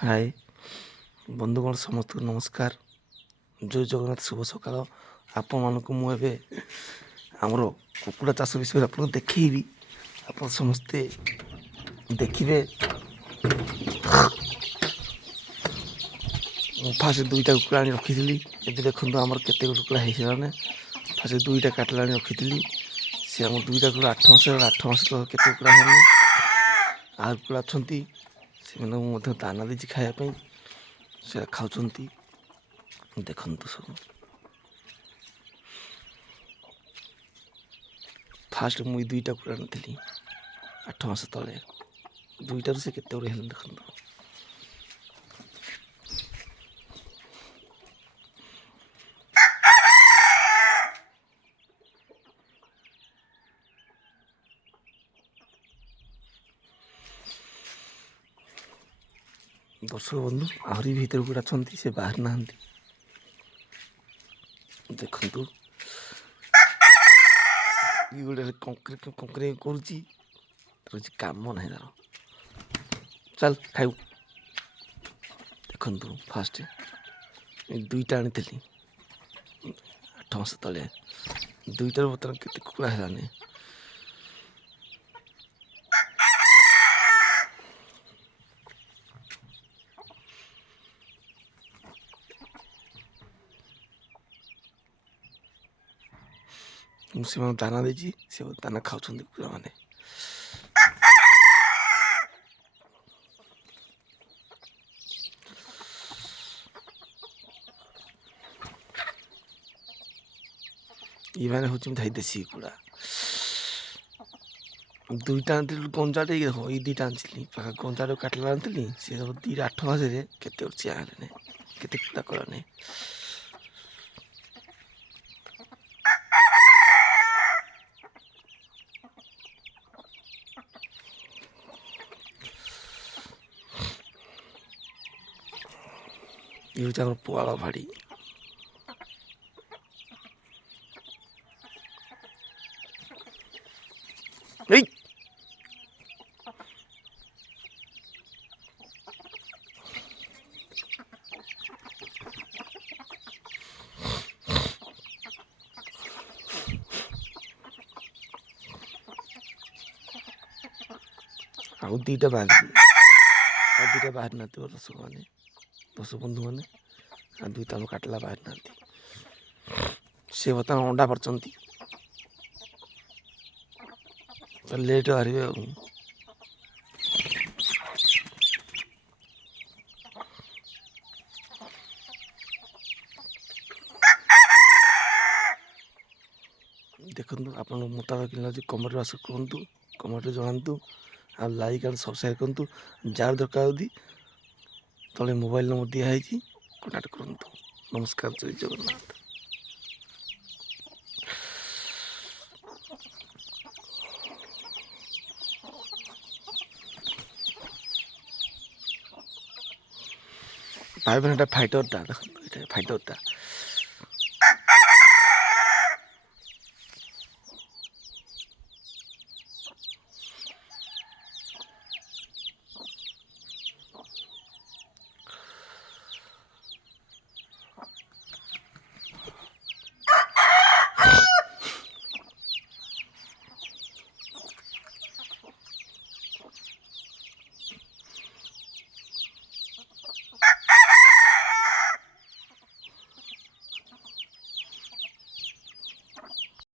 ହାଏ ବନ୍ଧୁଗଣ ସମସ୍ତଙ୍କୁ ନମସ୍କାର। ଜୟ ଜଗନ୍ନାଥ, ଶୁଭ ସକାଳ। ଆପଣମାନଙ୍କୁ ମୁଁ ଏବେ ଆମର କୁକୁଡ଼ା ଚାଷ ବିଷୟରେ ଆପଣଙ୍କୁ ଦେଖେଇବି। ଆପଣ ସମସ୍ତେ ଦେଖିବେ। ମୁଁ ଫାଷ୍ଟ ଦୁଇଟା କୁକୁଡ଼ା ଆଣି ରଖିଥିଲି। ଏବେ ଦେଖନ୍ତୁ ଆମର କେତେ କୁକୁଡ଼ା ହେଇସାରିଲାଣି। ଫାଷ୍ଟ ଦୁଇଟା କାଟିଲା ଆଣି ରଖିଥିଲି। ସେ ଆମର ଦୁଇଟା କୁକୁଡ଼ା 8 ମାସ ହେଲା। 8 ମାସ ତ କେତେ କୁକୁଡ଼ା ହେଲାଣି। ଆଉ କୁକୁଡ଼ା ଅଛନ୍ତି, ସେମାନଙ୍କୁ ମଧ୍ୟ ଦାନା ଦେଇଛି ଖାଇବା ପାଇଁ। ସେ ଖାଉଛନ୍ତି, ଦେଖନ୍ତୁ ସବୁ। ଫାଷ୍ଟ ମୁଁ ଏଇ ଦୁଇଟା କୁକୁଡ଼ା ଆଣିଥିଲି 8 ମାସ ତଳେ। ଦୁଇଟାରୁ ସେ କେତେ ଗୁଡ଼ିଏ ହେଲେ ଦେଖନ୍ତୁ। ଦର୍ଶକ ବନ୍ଧୁ, ଆହୁରି ଭିତରେ କୁକୁଡ଼ା ଅଛନ୍ତି, ସେ ବାହାରି ନାହାନ୍ତି। ଦେଖନ୍ତୁ ଇଏ ଗୋଟେ କଙ୍କରେ କରୁଛି, କିଛି କାମ ନାହିଁ ତାର। ଚାଲ ଖାଇବୁ। ଦେଖନ୍ତୁ ଫାଷ୍ଟ ଦୁଇଟା ଆଣିଥିଲି 8 ମାସ ତଳେ। ଦୁଇଟାରୁ ବର୍ତ୍ତମାନ କେତେ କୁକୁଡ଼ା ହେଲାନି। ମୁଁ ସେମାନଙ୍କୁ ଦାନା ଦେଇଛି, ସେ ଦାନା ଖାଉଛନ୍ତି କୁକୁଡ଼ାମାନେ। ଏମାନେ ହେଉଛନ୍ତି ଭାଇ ଦେଶୀ କୁକୁଡ଼ା। ଦୁଇଟା ଆଣିଥିଲି ଗଞ୍ଜାଟେ, ଏଇ ଦୁଇଟା ଆଣିଥିଲି। ଗଞ୍ଜାଟେ କାଟିଲା ଆଣିଥିଲି, ସେ ସବୁ ଦୁଇଟା 8 ମାସରେ କେତେ ଚିଆଁ ହେଲାନି, କେତେ କୁକୁଡ଼ା କଲାନି। ଇଏ ହେଉଛି ଆମର ପୁଆଳ ଭାଡ଼ି। ଏଇ ଆଉ ଦୁଇଟା ବାହାରି ନାହାନ୍ତି ଦର୍ଶକ ବନ୍ଧୁମାନେ। ଆଉ ଦୁଇଟା ଆମ କାଟିଲା ବାହାରି ନାହାନ୍ତି। ସେ ବର୍ତ୍ତମାନ ଅଣ୍ଡା ପାରୁଛନ୍ତି, ଲେଟ୍ ବାହାରିବେ ଆଉ। ଦେଖନ୍ତୁ, ଆପଣଙ୍କ ମୁତାବକ କେମିତି ଲାଗୁଛି କମେଣ୍ଟରେ ଆସ କୁହନ୍ତୁ, କମେଣ୍ଟରେ ଜଣାନ୍ତୁ। ଆଉ ଲାଇକ୍ ଆଣ୍ଡ ସବସ୍କ୍ରାଇବ୍ କରନ୍ତୁ। ଯାହାର ଦରକାର ଯଦି ତଳେ ମୋବାଇଲ ନମ୍ବର ଦିଆହେଇଛି, କଣ୍ଟାକ୍ଟ କରନ୍ତୁ। ନମସ୍କାର, ଜୟ ଜଗନ୍ନାଥ। ଭାଇ, ଏଇଟା ଫାଇଟରଟା, ଦେଖନ୍ତୁ ଏଇଟା ଫାଇଟରଟା।